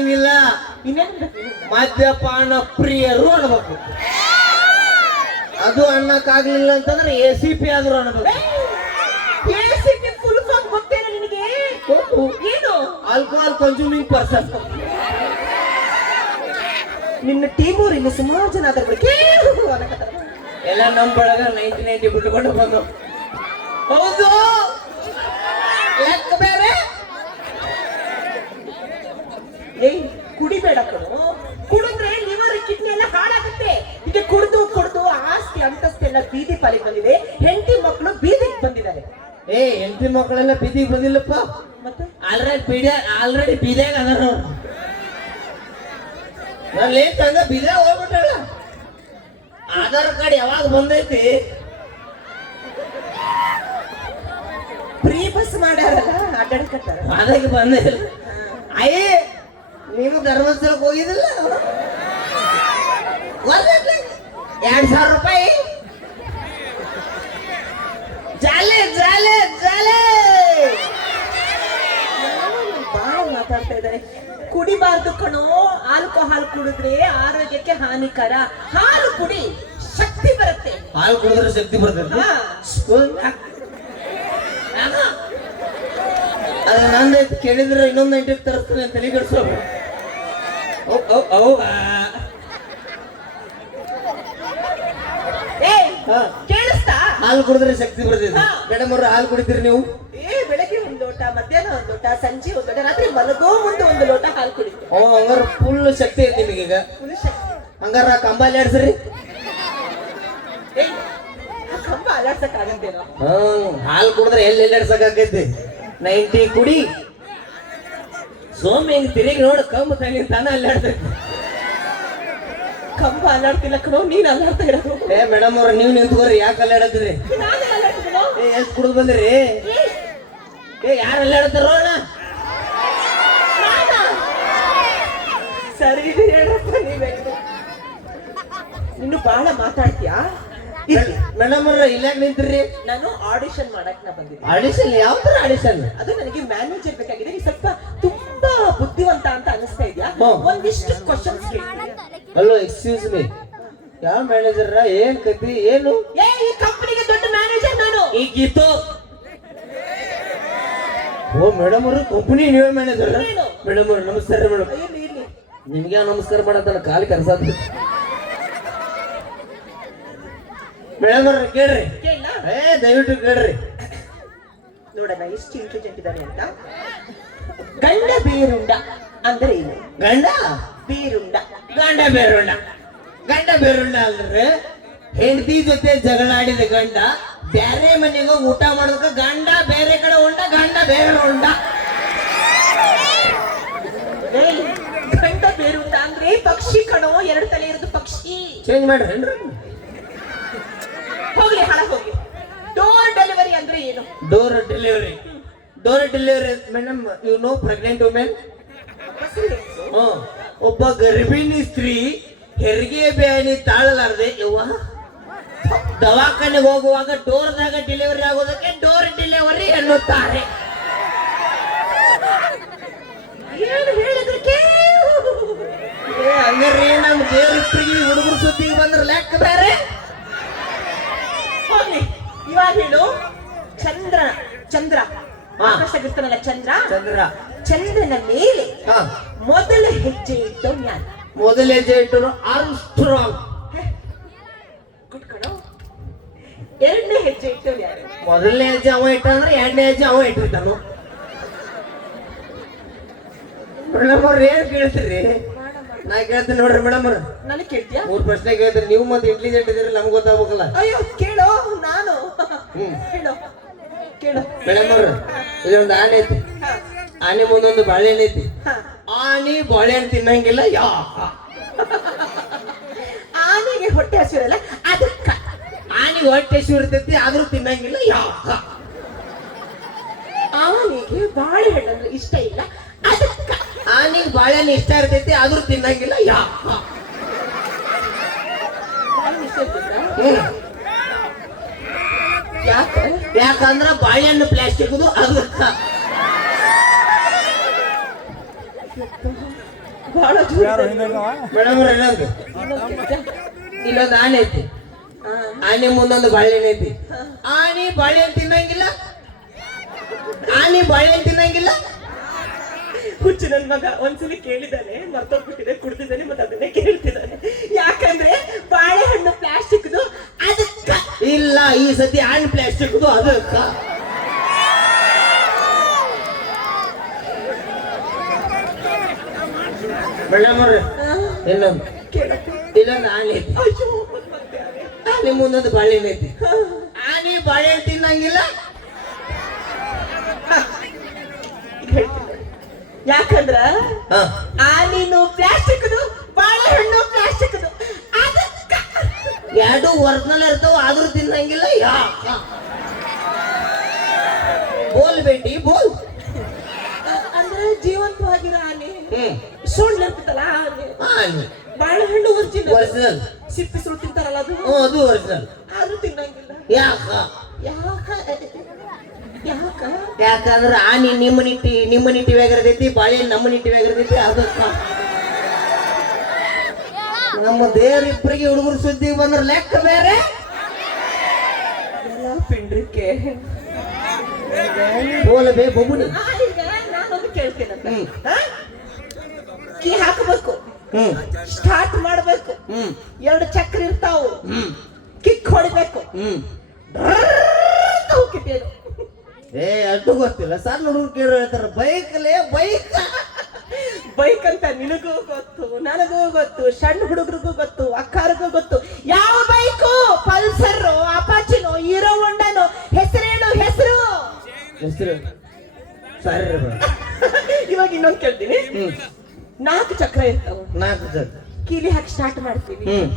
ಇಲ್ಲ ಮದ್ಯಪಾನ ಪ್ರಿಯರು ಅನ್ಬೇಕು. ಅದು ಅನ್ನಕ್ಕಾಗ್ಲಿಲ್ಲ ಅಂತಂದ್ರೆ ACP ಆದ್ರೂ ಅನ್ಬೇಕು. ACP ಫುಲ್ ಫಾರ್ಮ್ ಗೊತ್ತೇನ ನಿನಗೆ? ಏನು? Alcohol consuming person. ನಿನ್ನ ಟೀಮೂರ್ ಇನ್ನು ಸುಮಾರು ಜನ ಅದ್ರ ಎಲ್ಲ ನಮ್ ಬಳಗ 1990 ಬಿಟ್ಕೊಂಡು ಬಂದು. ಹೌದು ಲೆಕ್ಕ ಬೇರೆ. ಏಯ್ ಕುಡಿಬೇಡ ಕಣೋ, ಕುಡಿದ್ರೆ ಲಿವರ್ ಕಿಡ್ನಿ ಎಲ್ಲ ಹಾಳಾಗುತ್ತೆ. ಈಗ ಕುಡಿದು ಆಸ್ತಿ ಅಂತಸ್ತೆಲ್ಲ ಬೀದಿ ಪಾಲಿಗೆ ಬಂದಿದೆ. ಹೆಂಡತಿ ಮಕ್ಕಳು ಬೀದಿಗೆ ಬಂದಿದ್ದಾರೆ. ಹೆಂಡತಿ ಮಕ್ಕಳೆಲ್ಲ ಬೀದಿಗೆ ಬಂದಿಲ್ಲಪ್ಪ. ಮತ್ತೆ ಆಲ್ರೆಡಿ ಬೀದಿಯಾಗ ಅದಾರ. ನಾನು ತಂಗ ಬೀದಿಯಾಗ ಹೋಗ್ಬಿಟ್ಟಲ್ಲ. ಆಧಾರ್ ಕಾರ್ಡ್ ಯಾವಾಗ ಬಂದೈತಿ? ಫ್ರೀ ಬಸ್ ಮಾಡ್ಯಾರಲ್ಲ, ಅಡ್ಡಾಡ್ಕತ್ತಾರ. ಅದಕ್ಕೆ ಬಂದೇ ಇಲ್ಲ. ಅಯ್ಯೇ ನೀವು ಧರ್ಮಸ್ಥಳಕ್ಕೆ ಹೋಗಿದಿಲ್ಲ? 2,000 ರೂಪಾಯಿ ಜಾಲೆ ಜಾಲೆ ಜಾಲೆ. ಬಹಳ ಮಾತಾಡ್ತಾ ಇದ್ದಾರೆ. ಕುಡಿಬಾರ್ದು ಕಣೋ, ಆಲ್ಕೋಹಾಲ್ ಕುಡಿದ್ರೆ ಆರೋಗ್ಯಕ್ಕೆ ಹಾನಿಕರ. ಹಾಲು ಕುಡಿ, ಶಕ್ತಿ ಬರುತ್ತೆ. ಹಾಲು ಕುಡಿದ್ರೆ ಶಕ್ತಿ ಬರ್ತದೆ. ಅದು ನಂದು ಕೇಳಿದ್ರೆ ಇನ್ನೊಂದು 90 ತರಿಸ್ತಾನೆ ತಲೆ ಕೆಡಿಸೋ. ಕೇಳಿಸ್ತಾ? ಹಾಲು ಕುಡಿದ್ರೆ ಶಕ್ತಿ ಬರ್ತದೆ. ಮೇಡಮ್ ಅವ್ರ ಹಾಲು ಕುಡಿತೀರಿ ನೀವು? ಬೆಳಗ್ಗೆ 1 ಲೋಟ, ಮಧ್ಯಾಹ್ನ 1 ಲೋಟ, ಸಂಜೆ 1 ಲೋಟ, ರಾತ್ರಿ ಮಲಗೋ ಮುಂದೆ 1 ಲೋಟ ಹಾಲು ಕುಡಿತೀವಿ. ಹಂಗಾರ ಫುಲ್ ಶಕ್ತಿ ಐತಿ ನಿಮಗೀಗ. ಹಂಗಾರ ಕಂಬ ಅಲ್ಲಾಡ್ಸ್ರಿ. ಕಂಬ ಅಲ್ಲಾಡ್ಸಕ್ ಆಗಂತೇನೋ. ಹಾಲು ಕುಡಿದ್ರೆ ಎಲ್ಲಿ ಅಲ್ಲಾಡ್ಸಕ್ 90 ಕುಡಿ. ಸೋಮಿ ಹಿಂಗ್ ತಿರುಗಿ ನೋಡು, ಕಂಬ ತಂಗಿ ತಾನ ಅಲ್ಲಾಡ್ತೈತಿ. ಕಂಬ ಅಲ್ಲಾಡ್ತಿಲ್ಲ ಕಣೋ, ನೀನ್ ಅಲ್ಲಾಡ್ತಾ ಇರೋದು. ಮೇಡಮ್ ಅವ್ರ ನೀವು ನಿಂತ್ಕೋರಿ, ಯಾಕೆ ಅಲ್ಲಾಡತ್ತೀರಿ? ಎಷ್ಟು ಕುಡಿದು ಬಂದಿರಿ? ಯಾರು ಅಲ್ಲಾಡತ್ತಾರೋ ಅಣ್ಣ? ಸರಿ ಹೇಳಪ್ಪ, ನೀವೇ ಇನ್ನು ಬಹಳ ಮಾತಾಡ್ತೀಯಾ? ಮೇಡಮ್ ಅವ್ರ ಇಲ್ಲಾಗ ನಿಂತಿರಿ? ನಾನು ಆಡಿಷನ್ ಮಾಡಕ್ ಬಂದಿದ್ದೆ. ಆಡಿಷನ್? ಯಾವ ತರ ಆಡಿಷನ್? ಅದು ನನಗೆ ಮ್ಯಾನೇಜರ್ ಬೇಕಾಗಿದೆ. ನೀ ಸ್ವಲ್ಪ ತುಂಬಾ ಬುದ್ಧಿವಂತ ಅಂತ ಅನಿಸ್ತಾ ಇದೆಯಾ? ಒಂದಿಷ್ಟು ಕ್ವಶನ್ಸ್ ಕೇಳ್ತೀನಿ. ಹಲೋ, ಎಕ್ಸ್ಕ್ಯೂಸ್ ಮೀ, ಯಾವ ಮ್ಯಾನೇಜರ್? ಏನ್ ಕತಿ ಏನು? ಈ ಕಂಪನಿಗೆ ದೊಡ್ಡ ಮ್ಯಾನೇಜರ್ ನಾನು. ಈ ಗೀತು. ಓ ಮೇಡಮ್ ಅವರು ಕಂಪನಿ ನೀವೇ ಮ್ಯಾನೇಜರ್? ಮೇಡಮ್ ಅವ್ರು ನಮಸ್ಕಾರ. ಮೇಡಮ್ ನಿಮ್ಗೆ ನಮಸ್ಕಾರ ಮಾಡತ್ತ ಕಾಲಿ ಕರ್ಸಾದ. ಮೇಡಮ್ ಅವ್ರ ಕೇಳ್ರಿ. ದಯವಿಟ್ಟು ಕೇಳ್ರಿ. ನೋಡೋಣ ಎಷ್ಟು ಇಂಟೆಲಿಜೆಂಟ್ ಇದ್ದಾನೆ ಅಂತ. ಗಂಡ ಬೇರುಂಡ ಅಂದ್ರೆ ಏನು? ಗಂಡ ಬೇರುಂಡ. ಗಂಡ ಬೇರುಂಡ. ಗಂಡ ಬೇರುಂಡ ಅಂದ್ರೆ ಹೆಂಡತಿ ಜೊತೆ ಜಗಳಾಡಿದ ಗಂಡ ಬೇರೆ ಮನೆಗೆ ಊಟ ಮಾಡೋದಕ್ಕೆ ಗಂಡ ಬೇರೆ ಕಡೆ ಉಂಡ, ಗಂಡ ಬೇರೆ ಉಂಡ. ಗಂಡ ಬೇರುಂಡ ಅಂದ್ರೆ ಪಕ್ಷಿ ಕಣೋ, 2 ತಲೆ ಇರೋದು ಪಕ್ಷಿ. ಚೇಂಜ್ ಮಾಡ್ರೇನ್ರಿ? ಹೋಗ್ಲಿ, ಹಾಳ ಹೋಗ್ಲಿ. ಡೋರ್ ಡೆಲಿವರಿ ಅಂದ್ರೆ ಏನು? Door delivery. Door delivery madam, you know pregnant women? ಒಬ್ಬ ಗರ್ಭಿಣಿ ಸ್ತ್ರೀ ಹೆರಿಗೆ ಬ್ಯಾನಿ ತಾಳಲಾರದೆ ದವಾಖಾನೆಗೆ ಹೋಗುವಾಗ ಡೋರ್ದಾಗ ಡೆಲಿವರಿ ಆಗೋದಕ್ಕೆ ಡೋರ್ ಡೆಲಿವರಿ ಎನ್ನುತ್ತಾರೆ. ಹಂಗಾರೆ ನಮ್ ದೇವ್ರಿಪ್ಪಿಗೆ ಹುಡುಗರು ಸುದ್ದಿಗೆ ಬಂದ್ರೆ ಲೆಕ್ಕ ಬೇರೆ. ಹೋಗ್ಲಿ, ಇವಾಗ ಹೇಳು. ಚಂದ್ರ ಆಕಾಶಗಿರ್ತಾನಲ್ಲ, ಚಂದ್ರನ ಮೇಲೆ ಮೊದಲ ಹೆಜ್ಜೆ ಇಟ್ಟವ್ ಯಾರು? ಮೊದಲ ಹೆಜ್ಜೆ ಇಟ್ಟರು ಆರ್ಮ್ಸ್ಟ್ರಾಂಗ್. ಗುಡ್ ಕಣೋ. 2ನೇ ಹೆಜ್ಜೆ ಇಟ್ಟವ್ ಯಾರು? ಮೊದಲನೇ ಹೆಜ್ಜೆ ಅವ ಇಟ್ಟ ಅಂದ್ರೆ 2ನೇ ಹೆಜ್ಜೆ ಅವ ಇಟ್ಟಿರ್ತಾನು. ಮೇಡಮ್ ಅವ್ರ ಏನ್ ಕೇಳ್ತೀರಿ? ನಾ ಕೇಳ್ತೀನಿ ನೋಡ್ರಿ ಮೇಡಮ್ ಅವ್ರ. ನನಗೆ ಕೇಳ್ತೀಯಾ? 3 ಪ್ರಶ್ನೆ ಕೇಳ್ತೀರಿ. ನೀವು ಮತ್ತೆ ಇಂಟೆಲಿಜೆಂಟ್ ಇದೀರಿ, ನಮ್ಗೆ ಗೊತ್ತಾಗಬೇಕಲ್ಲ. ಅಯ್ಯೋ ಕೇಳೋ, ನಾನು ಕೇಳು ಮೇಡಮ್ ಅವ್ರ. ಇದೊಂದು ಆನೆ ಐತಿ. ಆನೆ ಮುಂದೊಂದು ಬಾಳೆಹಣ್ಣು ಐತಿ. ಆನೆ ಬಾಳೆಹಣ್ಣು ತಿನ್ನಂಗಿಲ್ಲ. ಆನೆಗೆ ಹೊಟ್ಟೆ ಹಸಿರಲ್ಲ, ಅದಕ್ಕ. ಆನೆಗೆ ಹೊಟ್ಟೆ ಹಸಿರ್ತೈತಿ, ಆದ್ರೂ ತಿನ್ನಂಗಿಲ್ಲ. ಆನೆಗೆ ಬಾಳೆಹಣ್ಣು ಇಷ್ಟ ಇಲ್ಲ, ಅದಕ್ಕ. ಆನೆಗೆ ಬಾಳೆಹಣ್ಣು ಇಷ್ಟ ಇರ್ತೈತಿ, ಆದ್ರೂ ತಿನ್ನಂಗಿಲ್ಲ. ಯಾಕಂದ್ರ ಬಾಳೆಹಣ್ಣು ಪ್ಲಾಸ್ಟಿಕ್ ಅದಕ್ಕ. ಬಹಳ ಮೇಡಮ್ ಇನ್ನೊಂದು ಇಲ್ಲೊಂದು ಆನೆ ಐತಿ, ಆನೆ ಮುಂದೊಂದು ಬಾಳೆಹಣ್ಣು ಐತಿ. ಆನೆ ಬಾಳೆಹಣ್ಣು ತಿನ್ನಂಗಿಲ್ಲ, ಆನೆ ಬಾಳೆಹಣ್ಣು ತಿನ್ನಂಗಿಲ್ಲ. ಹುಚ್ಚು ನನ್ ಮಗ ಒಂದ್ಸಲಿ ಕೇಳಿದಾನೆ, ಮರ್ತೋಗ್ಬಿಟ್ಟಿದೆ, ಕುಡ್ದಿದ್ದಾನೆ, ಮತ್ತೆ ಅದನ್ನೇ ಕೇಳ್ತಿದ್ದಾನೆ. ಯಾಕಂದ್ರೆ ಬಾಳೆಹಣ್ಣು ಪ್ಲಾಸ್ಟಿಕ್ದು ಅದಕ್ಕ ಇಲ್ಲ, ಈ ಸತಿ ಆಣ್ ಪ್ಲಾಸ್ಟಿಕ್ ಅದಕ್ಕ. ಮೇಡಮ್ ಅವ್ರೆ ಇನ್ನೊಂದು ಇಲ್ಲೊಂದು ಆನೆ ಐತಿ, ಅಯ್ಯೋ ಮತ್ತೆ ಅದೇ. ಆನೆ ಮುಂದೊಂದು ಬಾಳೆಹಣ್ಣು ಐತಿ. ಆನೆ ಬಾಳೆಹಣ್ಣು ತಿನ್ನಂಗಿಲ್ಲ. ಹೇಳ್ತೀನಿ. ಯಾಕಂದ್ರ ಹ, ಆನಿನು ಪ್ಲಾಸ್ಟಿಕ್ದು ಬಾಳೆಹಣ್ಣು ಪ್ಲಾಸ್ಟಿಕ್ದು ಅದಕ್ಕ. ಎರಡು ಒರಿಜಿನಲ್ ಇರ್ತಾವ ಆದ್ರೂ ತಿನ್ನಂಗಿಲ್ಲ. ಯಾಕ? ಬೋಲ್ ಬೇಟಿ ಬೋಲ್. ಅಂದ್ರೆ ಜೀವಂತವಾಗಿರೋ ಆನೆ ಹ್ಮ್, ಸುಳ್ಳು ಇರ್ತದಲ್ಲ ಆನೆ. ಆನೆ ಬಾಳೆಹಣ್ಣು ಒರಿಜಿನಲ್, ಒರಿಜಿನಲ್. ಸಿಪ್ಪಿ ಸುಳ್ಳು ತಿಂತಾರಲ್ಲ ಅದು, ಅದು ಒರಿಜಿನಲ್. ಆದ್ರೂ ತಿನ್ನಂಗಿಲ್ಲ. ಯಾಕ? ಯಾಕ ಯಾಕ ಯಾಕಂದ್ರ ಆನೆ ನಿಮ್ಮ ನಿಟ್ಟಿವ್ಯಾಗ ಇರ್ತೈತಿ, ಬಾಳೆಹಣ್ಣು ನಮ್ಮ ನಿಟ್ಟಿವ್ಯಾಗ ಇರ್ತೈತಿ. ಅದಕ್ಕ ನಮ್ಮ ದೇವರಿಬ್ಬರಿಗೆ ಹುಡುಗರು ಸುದ್ದಿ ಬಂದ್ರ ಲೆಕ್ಕ ಬೇರೆ. ಎಲ್ಲ ಪಿಂಡ್ರಿಕೆ. ಬೋಲಬೇ ಬೊಬ್ಬುನಿ. ಈಗ ನಾನೊಂದು ಕೇಳ್ತೇನಂತ. ಹ್ಮ್. ಕೀ ಹಾಕಬೇಕು, ಹ್ಮ್ ಸ್ಟಾರ್ಟ್ ಮಾಡ್ಬೇಕು, ಹ್ಮ್ ಎರಡು ಚಕ್ರ ಇರ್ತಾವು, ಹ್ಮ್ ಕಿಕ್ ಹೊಡಿಬೇಕು. ಹ್ಮ್ ಹೋಗಿದ್ದೇನು ಏ ಅಷ್ಟು ಗೊತ್ತಿಲ್ಲ. ಸಣ್ಣ ಹುಡುಗರು ಕೇಳಿ ಹೇಳ್ತಾರ ಬೈಕ್ಲೇ ಬೈಕ್. ಬೈಕ್ ಅಂತ ನಿನಗೂ ಗೊತ್ತು, ನನಗೂ ಗೊತ್ತು, ಸಣ್ಣ ಹುಡುಗರಿಗೂ ಗೊತ್ತು, ಅಕ್ಕಾರಿಗೂ ಗೊತ್ತು. ಯಾವ ಬೈಕು? ಪಲ್ಸರ್, ಅಪಾಚಿನೋ, ಹೀರೋ ಹೊಂಡನೋ, ಹೆಸರೇನು ಹೆಸರು? ಹೆಸರು ಸರಿ. ಇವಾಗ ಇನ್ನೊಂದು ಕೇಳ್ತೀನಿ. ಹ್ಮ್ 4 ಚಕ್ರ ಇರ್ತಾವ, 4 ಜನ. ಕೀಲಿ ಹಾಕಿ ಸ್ಟಾರ್ಟ್ ಮಾಡ್ತೀವಿ. ಹ್ಮ್